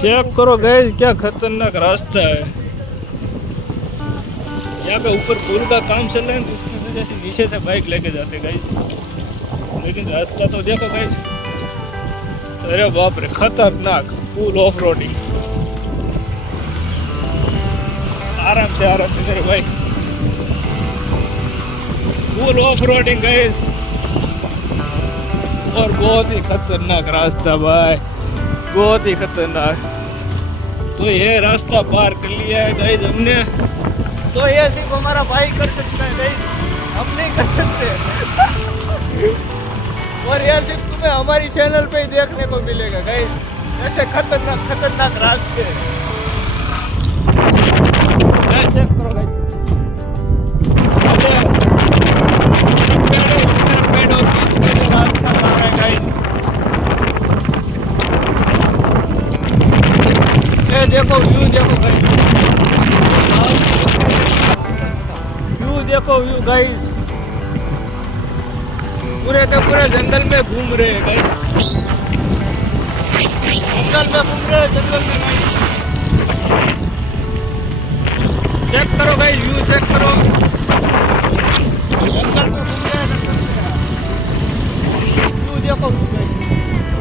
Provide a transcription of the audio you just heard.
Check करो guys क्या खतरनाक रास्ता है। यहाँ पे ऊपर पुल का काम चल रहा है तो उसकी वजह से नीचे से बाइक लेके जाते गाइस, लेकिन रास्ता तो देखो गाइस, अरे बाप रे खतरनाक फुल ऑफ रोडिंग। आराम से मेरे भाई, फुल ऑफ रोडिंग गाइस, और बहुत ही खतरनाक रास्ता भाई, बहुत ही खतरनाक। तो ये रास्ता पार कर लिया है गाइस हमने, तो ये सिर्फ हमारा भाई कर सकता है गाइस, हम नहीं कर सकते। और ये सिर्फ तुम्हें हमारी चैनल पे ही देखने को मिलेगा गाइस, ऐसे खतरनाक खतरनाक रास्ते। चेक करो गाइस, रास्ता जा रहा है गाइस। ये देखो व्यू देखो गाइस, व्यू देखो व्यू गाइस, पूरे के पूरे जंगल में घूम रहे हैं गाइस, जंगल में घूम रहे हैं, जंगल में गाइस। चेक करो गाइस, व्यू चेक करो, जंगल में घूम रहे हैं, व्यू देखो व्यू गाइस।